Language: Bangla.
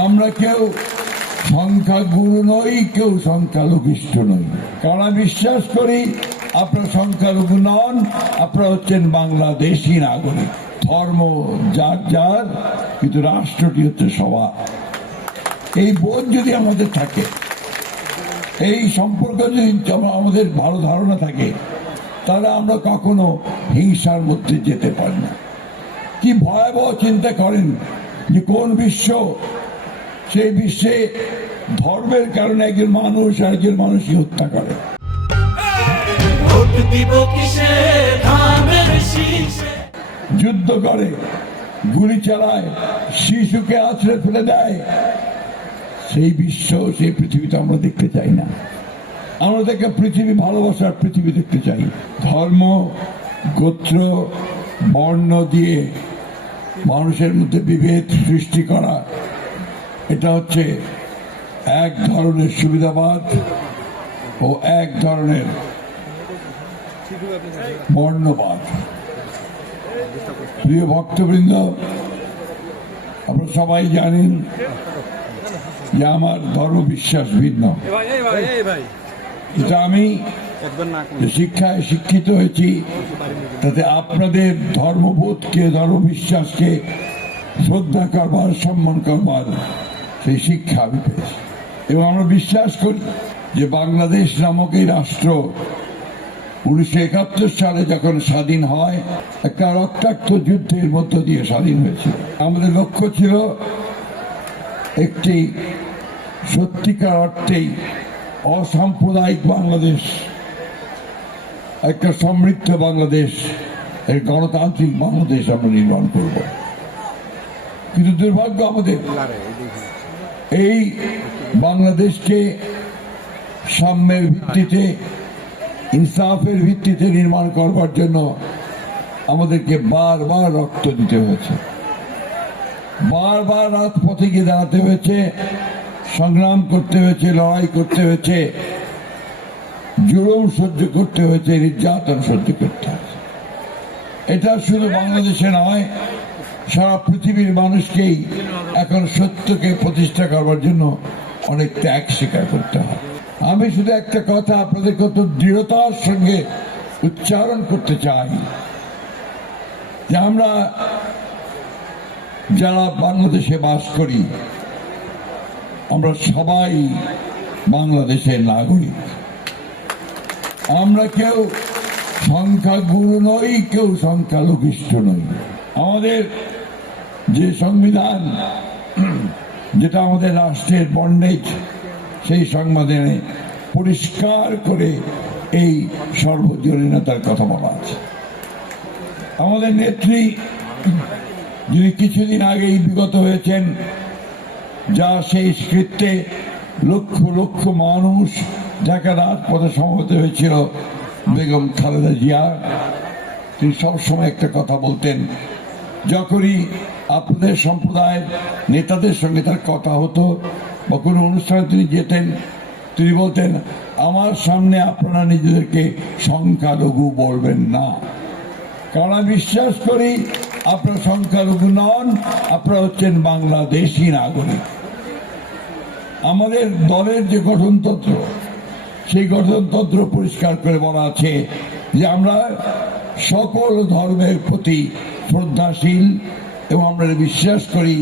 আমরা কেউ সংখ্যাগুরু নই, কেউ সংখ্যালঘিষ্ঠ নই, কারণ আমি বিশ্বাস করি আপনারা সংখ্যালঘু নন, আপনারা হচ্ছেন বাংলাদেশি নাগরিক। ধর্ম যার যার, কিন্তু রাষ্ট্রটি হচ্ছে সবার। এই বোধ যদি আমাদের থাকে, এই সম্পর্ক যদি আমাদের ভালো ধারণা থাকে, তাহলে আমরা কখনো হিংসার মধ্যে যেতে পারি না। কি ভয়াবহ চিন্তা করেন যে কোন বিশ্ব, সেই বিশ্বে ধর্মের কারণে একজন মানুষ আরেকজন মানুষকে হত্যা করে, যুদ্ধ করে, গুলি চালায়, শিশুকে আছড়ে ফেলে দেয়। সেই বিশ্ব, সেই পৃথিবীতে আমরা দেখতে চাই না। আমরা দেখে পৃথিবী ভালোবাসার পৃথিবী দেখতে চাই। ধর্ম, গোত্র, বর্ণ দিয়ে মানুষের মধ্যে বিভেদ সৃষ্টি করা, এটা হচ্ছে এক ধরনের সুবিধাবাদ ও এক ধরনের বর্ণবাদ। প্রিয় ভক্তবৃন্দ, আপনারা সবাই জানেন যে আমার ধর্ম বিশ্বাস ভিন্ন। কিন্তু আমি শিক্ষায় শিক্ষিত হয়েছি, তাতে আপনাদের ধর্মবোধকে, ধর্মবিশ্বাসকে শ্রদ্ধা করবার, সম্মান করবার সেই শিক্ষা আমি পেয়েছি। এবং আমরা বিশ্বাস করি যে বাংলাদেশ নামক এই রাষ্ট্র 1971 সালে যখন স্বাধীন হয়, একটা রক্তাক্ত যুদ্ধের মধ্য দিয়ে স্বাধীন হয়েছিল। আমাদের লক্ষ্য ছিল একটি সত্যিকার অর্থেই অসাম্প্রদায়িক বাংলাদেশ, একটা সমৃদ্ধ বাংলাদেশ, এক গণতান্ত্রিক বাংলাদেশ আমরা নির্মাণ করব। কিন্তু দুর্ভাগ্য আমাদের, এই বাংলাদেশকে সাম্যের ভিত্তিতে, ইনসাফের ভিত্তিতে নির্মাণ করবার জন্য আমাদেরকে বারবার রক্ত দিতে হয়েছে, বারবার রাজপথে গিয়ে দাঁড়াতে হয়েছে, সংগ্রাম করতে হয়েছে, লড়াই করতে হয়েছে, জুলুম সহ্য করতে হয়েছে, নির্যাতন সহ্য করতে হয়েছে। এটা শুধু বাংলাদেশে নয়, সারা পৃথিবীর মানুষকেই এখন সত্যকে প্রতিষ্ঠা করবার জন্য অনেক ত্যাগ স্বীকার করতে হয়। আমি শুধু একটা কথা আপনাদের কত দৃঢ়তার সঙ্গে উচ্চারণ করতে চাই যে আমরা যারা বাংলাদেশে বাস করি, আমরা সবাই বাংলাদেশের নাগরিক। আমরা কেউ সংখ্যাগুরু নই, কেউ সংখ্যালঘিষ্ঠ নই। আমাদের যে সংবিধান, যেটা আমাদের রাষ্ট্রের বন্ডেজ, সেই সংবিধানে পরিষ্কার করে এই সর্বজনীনতার কথা বলা আছে। আমাদের নেত্রী, যিনি কিছুদিন আগেই বিগত হয়েছেন, যা সেই স্ক্রিপ্টে লক্ষ লক্ষ মানুষ ঢাকা রাজপথে সমবেত হয়েছিল, বেগম খালেদা জিয়া, তিনি সবসময় একটা কথা বলতেন। যখনই আপনাদের সম্প্রদায়ের নেতাদের সঙ্গে তার কথা হতো বা কোনো অনুষ্ঠানে তিনি যেতেন, তিনি বলতেন, আমার সামনে আপনারা নিজেদেরকে সংখ্যালঘু বলবেন না, কারণ আমি বিশ্বাস করি আপনারা সংখ্যালঘু নন, আপনারা হচ্ছেন বাংলাদেশি নাগরিক। আমাদের দলের যে গঠনতন্ত্র, সেই গঠনতন্ত্র পরিষ্কার করে বলা আছে যে আমরা সকল ধর্মের প্রতি শ্রদ্ধাশীল এবং আমরা বিশ্বাস করি